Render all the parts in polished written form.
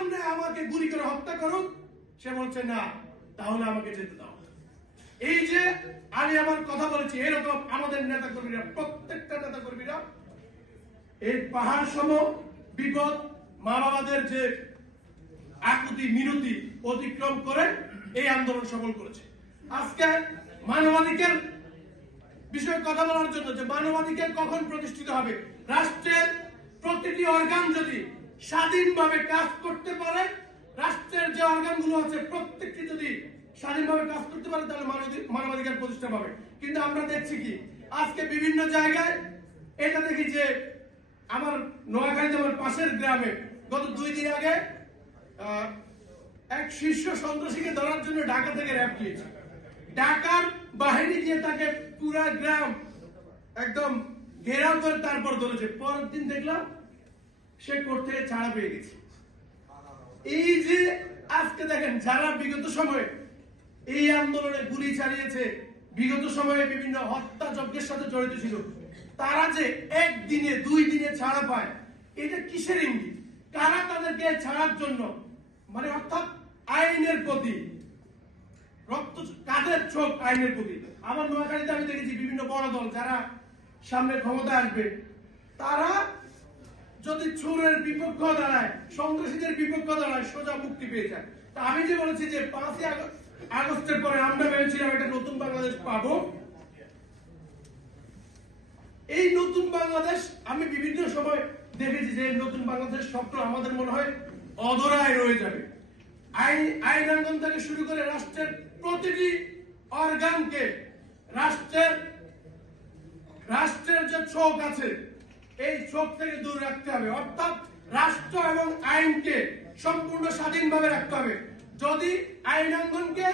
সামনে আমাকে গুলি করে হত্যা করুক, সে বলছে না, তাহলে আমাকে যেতে দাও। এই যে আমি আমার কথা বলেছি, এরকম আমাদের নেতা কর্মীরা, প্রত্যেকটা নেতা কর্মীরা এই পাহাড় সম বিপদ, মা বাবাদের যে আকুতি মিনতি অতিক্রম করে এই আন্দোলন সফল করেছে। আজকে মানবাধিকার বিষয়ে কথা বলার জন্য, যে মানবাধিকার কখন প্রতিষ্ঠিত হবে, রাষ্ট্রের প্রতিটি অর্গান যদি স্বাধীনভাবে কাজ করতে পারে, রাষ্ট্রের যে অর্গানগুলো আছে প্রত্যেকটি যদি স্বাধীনভাবে কাজ করতে পারে, তাহলে মানবাধিকার প্রতিষ্ঠা পাবে। কিন্তু আমরা দেখছি কি, আজকে বিভিন্ন জায়গায় এটা দেখি যে আমার নোয়াখালীতে, আমার পাশের গ্রামে গত 2 দিন আগে এক শীর্ষ সন্ত্রাসীকে ধরার জন্য ঢাকা থেকে র্যাব গিয়েছে। ঢাকার বাহিনী গিয়ে তাকে পুরা গ্রাম একদম ঘেরাও করে তারপর ধরেছে। পরের দিন দেখলাম সে কোর্ট থেকে ছাড়া পেয়ে গেছে। এই যে আজকে দেখেন, যারা বিগত সময়ে এই আন্দোলনে গুলি চালিয়েছে, বিগত সময়ে বিভিন্ন হত্যাযজ্ঞের সাথে জড়িত ছিল, তারা যে একদিনে 2 দিনে ছাড়া পায়, এটা কিসের ইঙ্গিত? কারা তাদেরকে ছাড়ার জন্য, মানে অর্থাৎ আইনের প্রতি রক্ত, কাদের চোখ আইনের প্রতি। আমার নোয়াখালীতে আমি দেখেছি বিভিন্ন বড় দল যারা সামনে ক্ষমতা আসবে, তারা যদি চোরের বিপক্ষ দাঁড়ায়, সন্ত্রাসীদের বিপক্ষ দাঁড়ায়, সোজা মুক্তি পেয়ে যায়। তা আমি যে বলেছি যে 5ই আগস্টের পরে আমরা ভেবেছিলাম একটা নতুন বাংলাদেশ পাবো, এই নতুন বাংলাদেশ আমি বিভিন্ন সময় দেখেছি যে নতুন বাংলাদেশ স্বপ্ন আমাদের মনে হয় অধরায় রয়ে যাবে। আইনাঙ্গন থেকে শুরু করে রাষ্ট্রের প্রতিটি অর্গানকে, রাষ্ট্রের যে চোখ আছে এই চোখ থেকে দূর রাখতে হবে। অর্থাৎ রাষ্ট্র এবং আইনকে সম্পূর্ণ স্বাধীনভাবে রাখতে হবে। যদি আইনাঙ্গনকে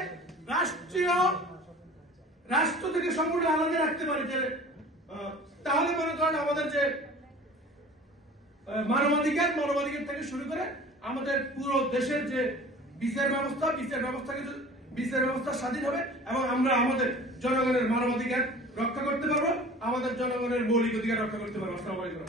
রাষ্ট্র থেকে সম্পূর্ণ আলাদা রাখতে পারে, তাহলে মনে করেন আমাদের যে মানবাধিকার থেকে শুরু করে আমাদের পুরো দেশের যে বিচার ব্যবস্থা স্বাধীন হবে, এবং আমরা আমাদের জনগণের মানবাধিকার রক্ষা করতে পারবো, আমাদের জনগণের মৌলিক অধিকার রক্ষা করতে পারবো। আসসালামু আলাইকুম।